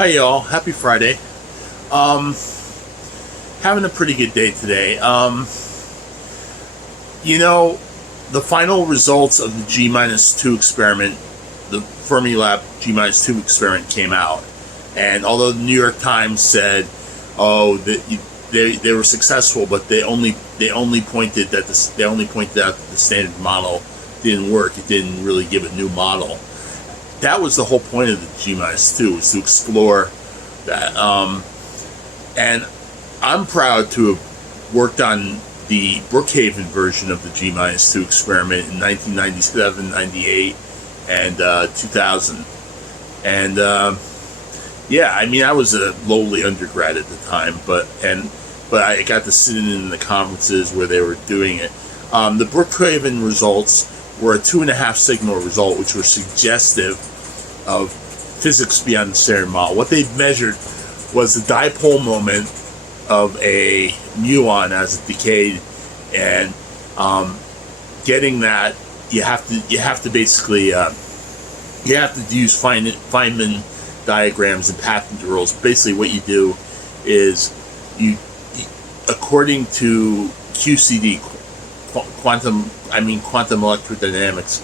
Hi y'all, happy Friday. Um, Having a pretty good day today. You know, the final results of the G-2 experiment, the Fermilab G-2 experiment came out. And although the New York Times said, oh, that they were successful, but they only pointed out that the standard model didn't work. It didn't really give a new model. That was the whole point of the G-2, was to explore that. And I'm proud to have worked on the Brookhaven version of the G-2 experiment in 1997, 98, and 2000. And yeah, I mean, I was a lowly undergrad at the time, but I got to sit in the conferences where they were doing it. The Brookhaven results were a 2.5 sigma result, which were suggestive of physics beyond the standard model. What they measured was the dipole moment of a muon as it decayed, and getting that, you have to basically you have to use Feynman diagrams and path integrals. Basically, what you do is you according to QCD, quantum electrodynamics,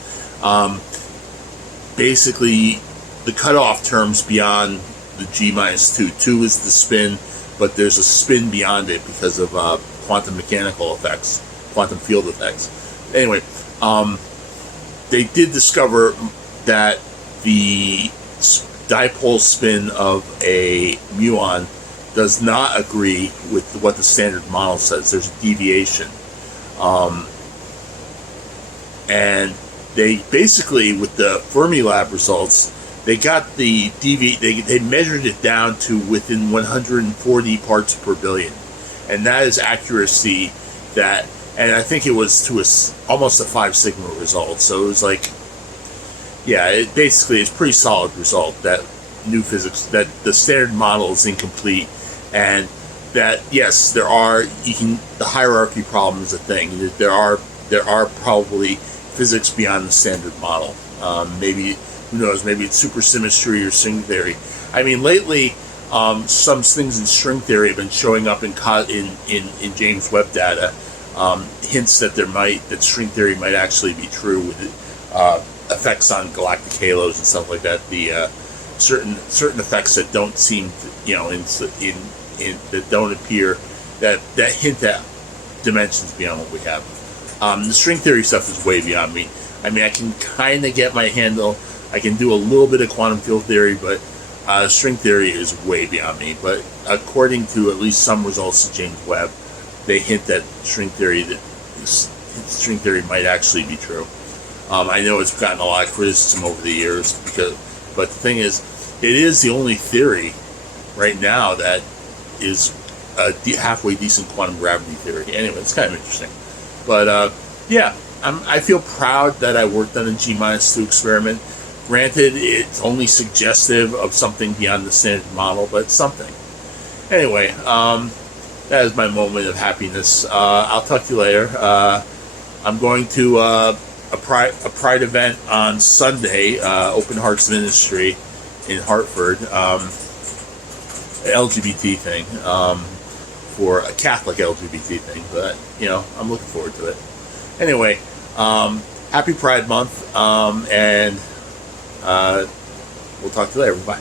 basically the cutoff terms beyond the G-2. 2 is the spin, but there's a spin beyond it because of quantum mechanical effects, quantum field effects. Anyway, they did discover that the dipole spin of a muon does not agree with what the standard model says. There's a deviation. And they basically, with the Fermilab results, they got the they measured it down to within 140 parts per billion, and that is accuracy that, and I think it was to almost a 5 sigma result. So it was like, yeah, it basically is a pretty solid result that new physics, that the standard model is incomplete, and that yes, the hierarchy problem is a thing. There are probably physics beyond the standard model. Maybe, who knows, maybe it's supersymmetry or string theory. I mean, lately, some things in string theory have been showing up in James Webb data, hints that string theory might actually be true with effects on galactic halos and stuff like that. The certain effects that don't seem to, that don't appear, that hint at dimensions beyond what we have. The string theory stuff is way beyond me. I mean, I can kind of get my handle. I can do a little bit of quantum field theory, but string theory is way beyond me. But according to at least some results of James Webb, they hint that string theory might actually be true. I know it's gotten a lot of criticism over the years, but the thing is, it is the only theory right now that is a halfway decent quantum gravity theory. Anyway, it's kind of interesting. But yeah, I feel proud that I worked on a G-2 experiment. Granted, it's only suggestive of something beyond the standard model, but it's something. Anyway, that is my moment of happiness. I'll talk to you later. I'm going to a Pride event on Sunday, Open Hearts Ministry in Hartford, LGBT thing, for a Catholic LGBT thing, but I'm looking forward to it. Anyway, happy Pride Month, and we'll talk to you later. Bye.